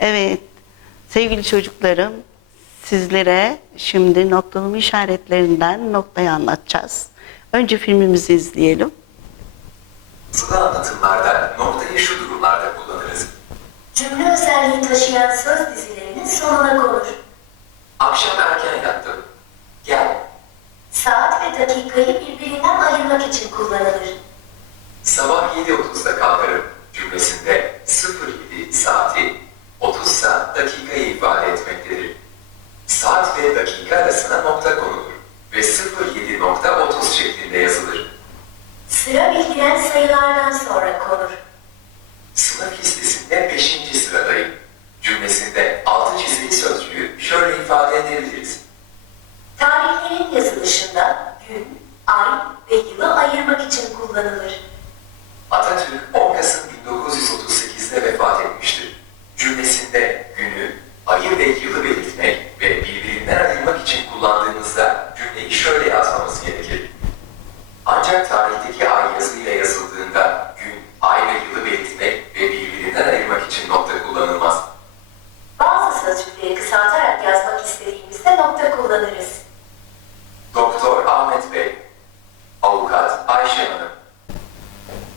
Evet, sevgili çocuklarım, sizlere şimdi noktalama işaretlerinden noktayı anlatacağız. Önce filmimizi izleyelim. Yazılı anlatımlarda noktayı şu durumlarda kullanırız. Cümle özelliği taşıyan söz dizilerinin sonuna konur. Akşam erken yattım. Gel. Saat ve dakikayı birbirinden ayırmak için kullanılır. Sabah 7.30'da kalkarım cümlesinde 07 saati 30 dakikayı ifade etmektedir. Saat ve dakika arasına nokta konulur ve 07.30 şeklinde yazılır. Sıra bilgilen sayılardan sonra konur. Sınıf listesinde 5. sıradayım. Cümlesinde altı çizili sözcüğü şöyle ifade edebiliriz. Tarihlerin yazılışında gün, ay ve yılı ayırmak için kullanılır. Atatürk 10 Kasım 1938'de vefat etmiştir. Cümlesinde günü, ayı ve yılı belirtmek ve birbirinden ayırmak için kullandığımızda cümleyi şöyle yazmamız gerekir. Ancak tarihteki ay yazıyla yazıldığında gün, ay ve yılı belirtmek ve birbirinden ayırmak için nokta kullanılmaz. Bazı sözcükleri kısaltarak yazmak istediğimizde nokta kullanırız. Doktor Ahmet Bey, Avukat Ayşe Hanım,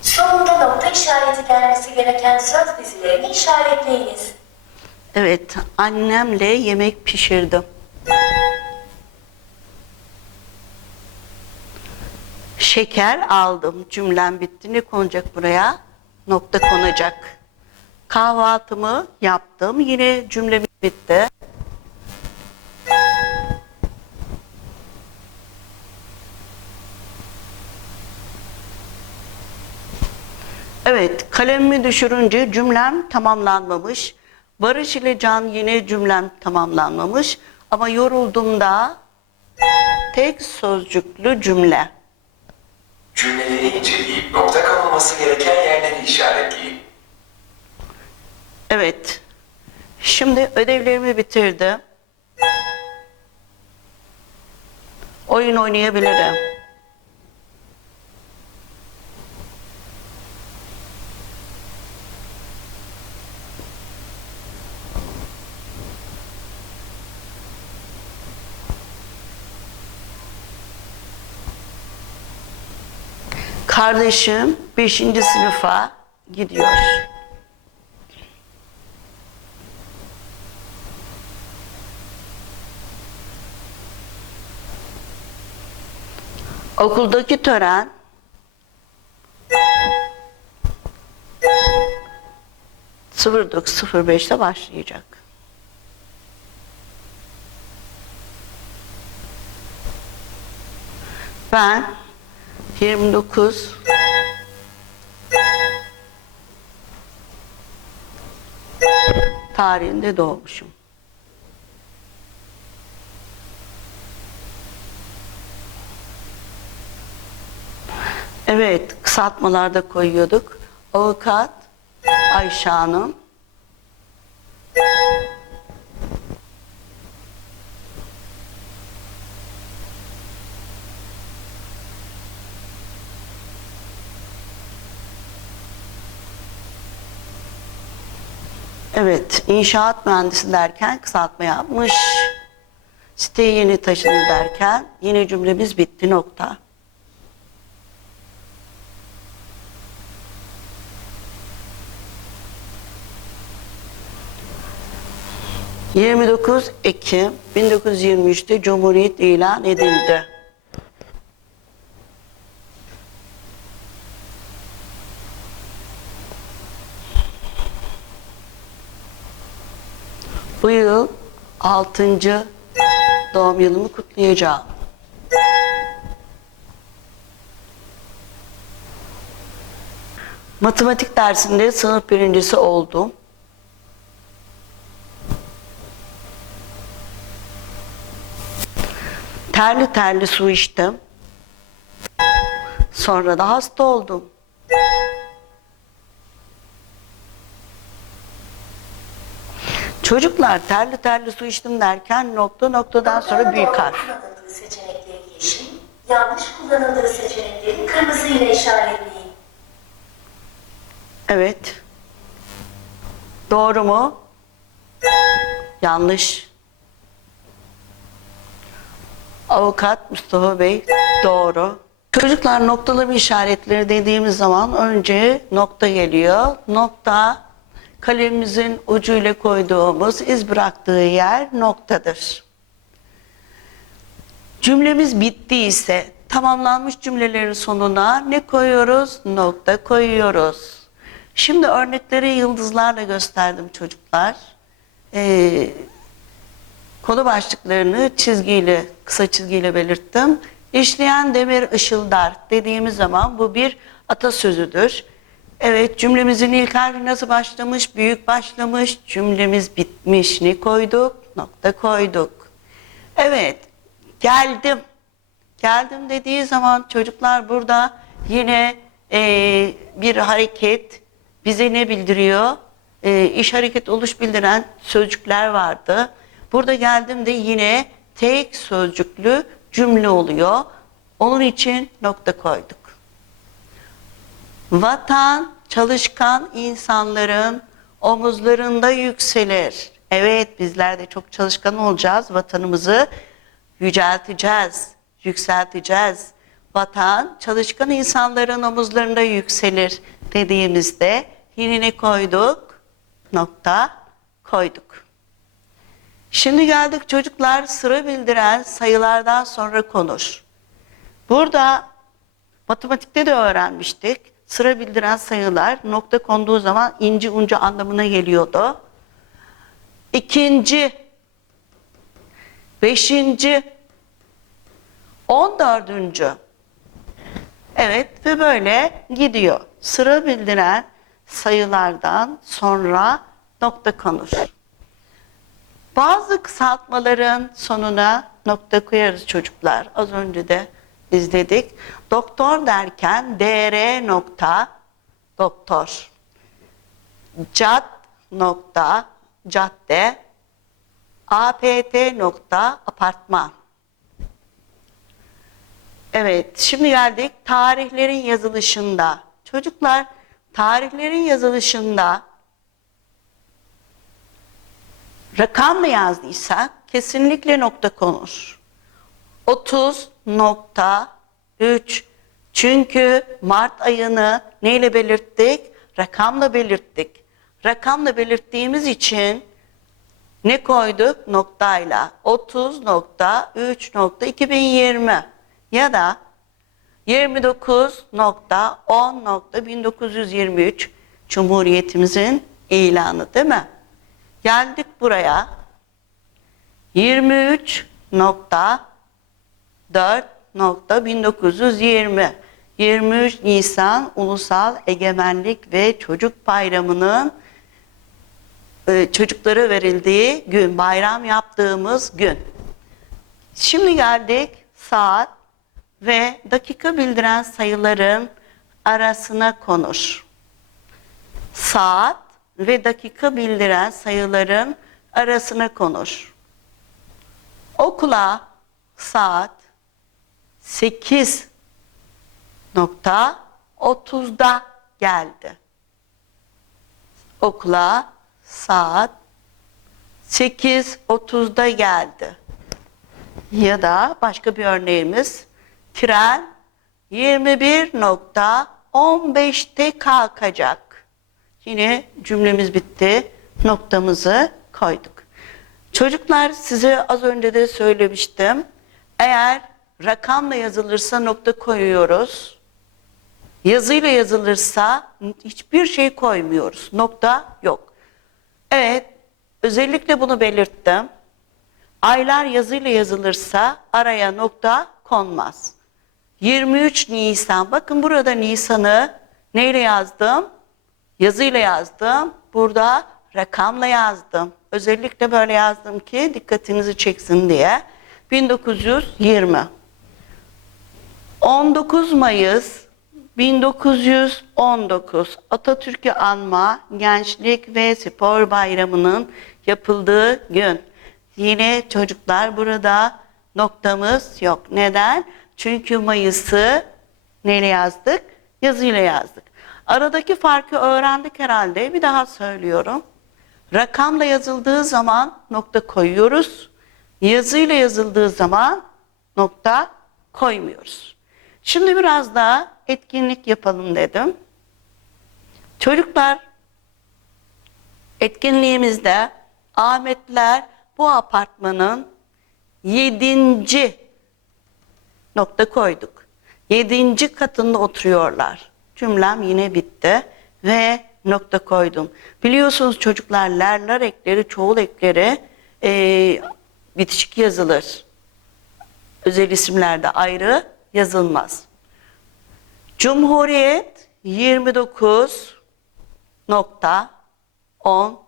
Sonunda nokta işareti gelmesi gereken söz işaretleyiniz. Evet, annemle yemek pişirdim. Şeker aldım. Cümlem bitti. Ne konacak buraya? Nokta konacak. Kahvaltımı yaptım. Yine cümlemiz bitti. Evet, kalemimi düşürünce cümlem tamamlanmamış. Barış ile Can yine cümlem tamamlanmamış. Ama yorulduğumda tek sözcüklü cümle. cümleleri inceleyip nokta konulması gereken yerleri işaretleyin. Evet, şimdi ödevlerimi bitirdim. Oyun oynayabilirim. Kardeşim 5. sınıfa gidiyor. Okuldaki tören sıfır dokuz sıfır beşte başlayacak. Ben 29 tarihinde doğmuşum. Evet, kısaltmalarda koyuyorduk. Avukat Ayşe Hanım. Evet, inşaat mühendisi derken kısaltma yapmış. Siteye yeni taşındı derken yine cümlemiz bitti nokta. 29 Ekim 1923'te Cumhuriyet ilan edildi. Bu yıl 6. doğum yılımı kutlayacağım. Matematik dersinde sınıf birincisi oldum. Terli terli su içtim. Sonra da hasta oldum. Çocuklar terli terli su içtim derken nokta noktadan sonra büyük harf. seçenekleri yeşil, yanlış kullanıldığı seçenekleri kırmızı ile işaretleyin. Evet. Doğru mu? Yanlış. Avukat Mustafa Bey doğru. Çocuklar noktalama işaretleri dediğimiz zaman önce nokta geliyor. Nokta kalemimizin ucuyla koyduğumuz iz bıraktığı yer noktadır. Cümlemiz bittiyse tamamlanmış cümlelerin sonuna ne koyuyoruz? Nokta koyuyoruz. Şimdi örnekleri yıldızlarla gösterdim çocuklar. Ee, konu başlıklarını çizgiyle, kısa çizgiyle belirttim. İşleyen demir ışıldar dediğimiz zaman bu bir atasözüdür. Evet cümlemizin ilk harfi nasıl başlamış? Büyük başlamış. Cümlemiz bitmiş. Ne koyduk? Nokta koyduk. Evet geldim. Geldim dediği zaman çocuklar burada yine eee, bir hareket bize ne bildiriyor? Eee, iş hareket oluş bildiren sözcükler vardı. Burada geldim de yine tek sözcüklü cümle oluyor. Onun için nokta koyduk. Vatan çalışkan insanların omuzlarında yükselir. Evet bizler de çok çalışkan olacağız. Vatanımızı yücelteceğiz, yükselteceğiz. Vatan çalışkan insanların omuzlarında yükselir dediğimizde yine ne koyduk? Nokta koyduk. Şimdi geldik çocuklar sıra bildiren sayılardan sonra konuş. Burada matematikte de öğrenmiştik. Sıra bildiren sayılar nokta konduğu zaman inci uncu anlamına geliyordu. İkinci, beşinci, on dördüncü. Evet ve böyle gidiyor. Sıra bildiren sayılardan sonra nokta konur. Bazı kısaltmaların sonuna nokta koyarız çocuklar. Az önce de izledik. Doktor derken dr nokta doktor. Cad nokta cadde. apt nokta apartman. Evet, şimdi geldik tarihlerin yazılışında. Çocuklar, tarihlerin yazılışında rakamla yazdıysak kesinlikle nokta konur. 30 nokta 3 çünkü Mart ayını neyle belirttik? Rakamla belirttik. Rakamla belirttiğimiz için ne koyduk? Noktayla. 30 nokta 3 nokta 2020 ya da 29 nokta 10 nokta 1923 Cumhuriyetimizin ilanı değil mi? Geldik buraya. 23 nokta 4 nokta 1920 23 Nisan Ulusal Egemenlik ve Çocuk Bayramı'nın e, çocuklara verildiği gün, bayram yaptığımız gün. Şimdi geldik saat ve dakika bildiren sayıların arasına konuş. Saat ve dakika bildiren sayıların arasına konuş. Okula saat 8 nokta 30'da geldi. Okula saat 8.30'da geldi. Ya da başka bir örneğimiz tren 21.15'te kalkacak. Yine cümlemiz bitti. Noktamızı koyduk. Çocuklar size az önce de söylemiştim. Eğer rakamla yazılırsa nokta koyuyoruz. Yazıyla yazılırsa hiçbir şey koymuyoruz. Nokta yok. Evet, özellikle bunu belirttim. Aylar yazıyla yazılırsa araya nokta konmaz. 23 Nisan. Bakın burada Nisan'ı neyle yazdım? Yazıyla yazdım. Burada rakamla yazdım. Özellikle böyle yazdım ki dikkatinizi çeksin diye. 1920. 19 Mayıs 1919 Atatürk'ü anma Gençlik ve Spor Bayramı'nın yapıldığı gün. Yine çocuklar burada noktamız yok. Neden? Çünkü Mayıs'ı neyle yazdık? Yazıyla yazdık. Aradaki farkı öğrendik herhalde. Bir daha söylüyorum. Rakamla yazıldığı zaman nokta koyuyoruz. Yazıyla yazıldığı zaman nokta koymuyoruz. Şimdi biraz daha etkinlik yapalım dedim. Çocuklar etkinliğimizde Ahmetler bu apartmanın yedinci nokta koyduk. Yedinci katında oturuyorlar. Cümlem yine bitti ve nokta koydum. Biliyorsunuz çocuklar lerler ekleri, çoğul ekleri e, bitişik yazılır. Özel isimlerde ayrı yazılmaz. Cumhuriyet 29 nokta 10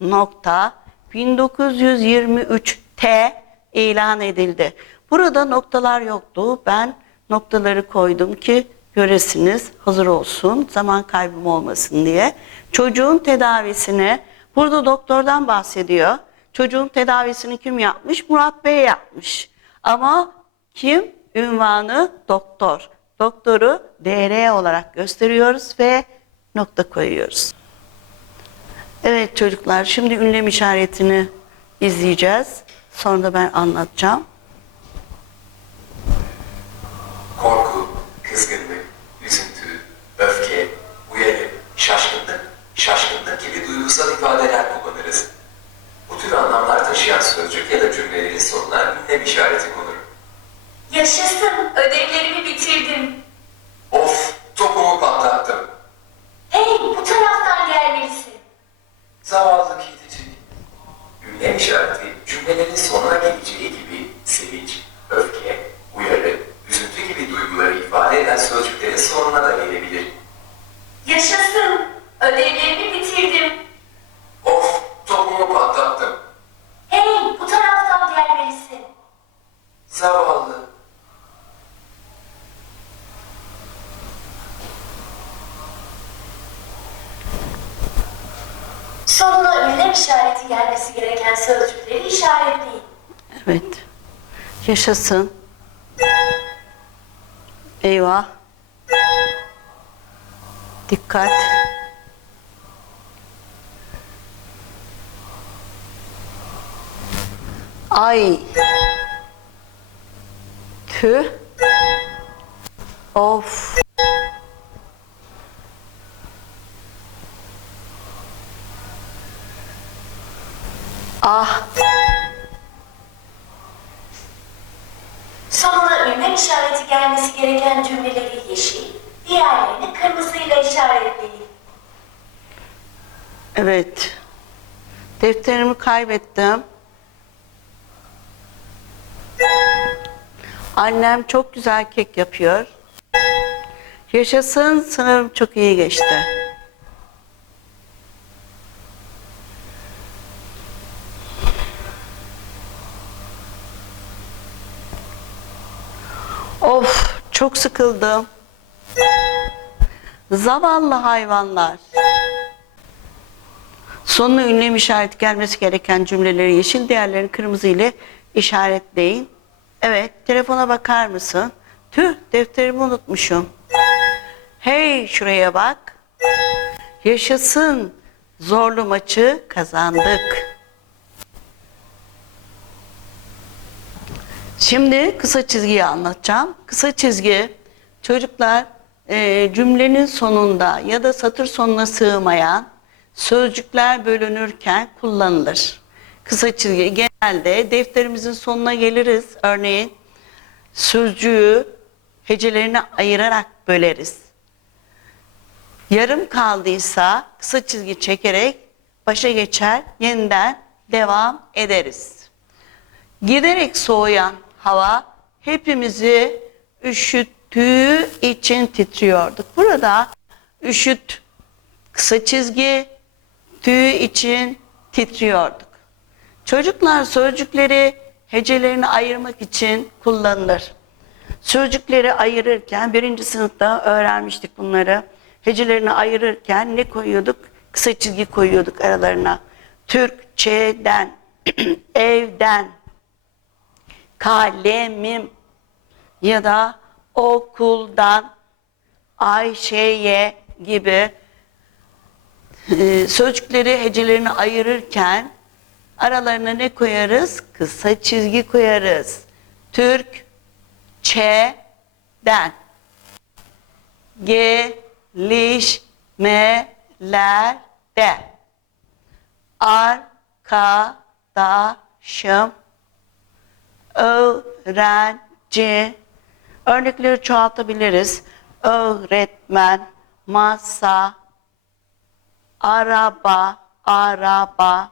nokta 1923'te ilan edildi. Burada noktalar yoktu. Ben noktaları koydum ki göresiniz hazır olsun zaman kaybım olmasın diye. Çocuğun tedavisini burada doktordan bahsediyor. Çocuğun tedavisini kim yapmış? Murat Bey yapmış. Ama kim? Ünvanı doktor. Doktoru DR olarak gösteriyoruz ve nokta koyuyoruz. Evet çocuklar şimdi ünlem işaretini izleyeceğiz. Sonra da ben anlatacağım. Korku, kızgınlık, üzüntü, öfke, uyarı, şaşkınlık, şaşkınlık gibi duygusal ifadeler kullanırız. Bu tür anlamlar taşıyan sözcük ya da cümlelerin sonuna ünlem işareti konur. Yaşasın, ödevlerimi bitirdim. Of, topumu patlattım. Hey, bu taraftan gelmelisin. Zavallı kedicik. Ünlem işareti cümlelerin sonuna geleceği gibi sevinç, öfke, uyarı, üzüntü gibi duyguları ifade eden sözcüklerin sonuna da gelebilir. Yaşasın, ödevlerimi bitirdim. Of, topumu patlattım. Hey, bu taraftan gelmelisin. Zavallı. Sonuna ünlem işareti gereken sözcükleri işaretleyin. Evet. Yaşasın. Eyvah. Dikkat. Ay. Tüh. Of. Sonuna ünlem işareti gelmesi gereken cümleleri yeşil, diğerlerini kırmızıyla işaretleyin. Evet. Defterimi kaybettim. Annem çok güzel kek yapıyor. Yaşasın sınavım çok iyi geçti. Of çok sıkıldım. Zavallı hayvanlar. Sonuna ünlem işareti gelmesi gereken cümleleri yeşil, diğerlerini kırmızı ile işaretleyin. Evet, telefona bakar mısın? Tüh, defterimi unutmuşum. Hey, şuraya bak. Yaşasın. Zorlu maçı kazandık. Şimdi kısa çizgiyi anlatacağım. Kısa çizgi çocuklar e, cümlenin sonunda ya da satır sonuna sığmayan sözcükler bölünürken kullanılır. Kısa çizgi genelde defterimizin sonuna geliriz. Örneğin sözcüğü hecelerine ayırarak böleriz. Yarım kaldıysa kısa çizgi çekerek başa geçer, yeniden devam ederiz. Giderek soğuyan hava hepimizi üşüttüğü için titriyorduk. Burada üşüt kısa çizgi tüy için titriyorduk. Çocuklar sözcükleri hecelerini ayırmak için kullanılır. Sözcükleri ayırırken birinci sınıfta öğrenmiştik bunları. Hecelerini ayırırken ne koyuyorduk? Kısa çizgi koyuyorduk aralarına. Türkçeden, evden, kalemim ya da okuldan Ayşe'ye gibi e, sözcükleri hecelerini ayırırken aralarına ne koyarız? Kısa çizgi koyarız. Türk, Ç'den gelişmelerde arkadaşım öğrenci örnekleri çoğaltabiliriz. Öğretmen, masa, araba, araba,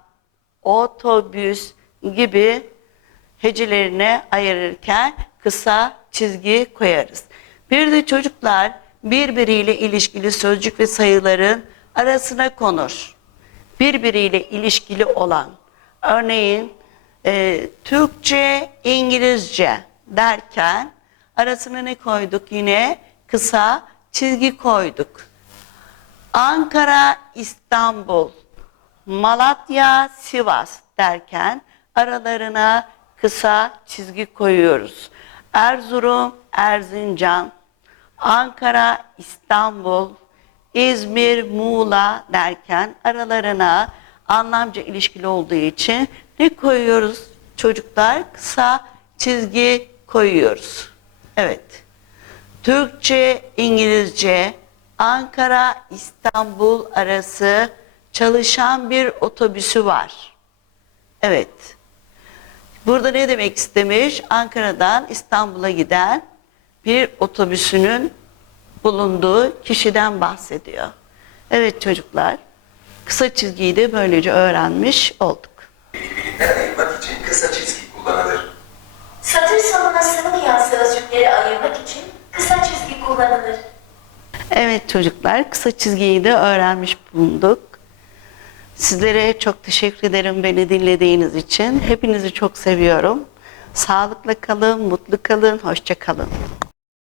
otobüs gibi hecelerine ayırırken kısa çizgi koyarız. Bir de çocuklar birbiriyle ilişkili sözcük ve sayıların arasına konur. Birbiriyle ilişkili olan, örneğin e, Türkçe, İngilizce derken arasına ne koyduk yine? Kısa çizgi koyduk. Ankara, İstanbul, Malatya, Sivas derken aralarına kısa çizgi koyuyoruz. Erzurum, Erzincan, Ankara, İstanbul, İzmir, Muğla derken aralarına anlamca ilişkili olduğu için ne koyuyoruz çocuklar? Kısa çizgi koyuyoruz. Evet. Türkçe, İngilizce, Ankara, İstanbul arası çalışan bir otobüsü var. Evet. Burada ne demek istemiş? Ankara'dan İstanbul'a giden bir otobüsünün bulunduğu kişiden bahsediyor. Evet çocuklar, kısa çizgiyi de böylece öğrenmiş olduk. Birbirinden ayırmak için kısa çizgi kullanılır. Satır sonuna sığmayan sözcükleri ayırmak için kısa çizgi kullanılır. Evet çocuklar, kısa çizgiyi de öğrenmiş bulunduk. Sizlere çok teşekkür ederim beni dinlediğiniz için. Hepinizi çok seviyorum. Sağlıkla kalın, mutlu kalın, hoşça kalın.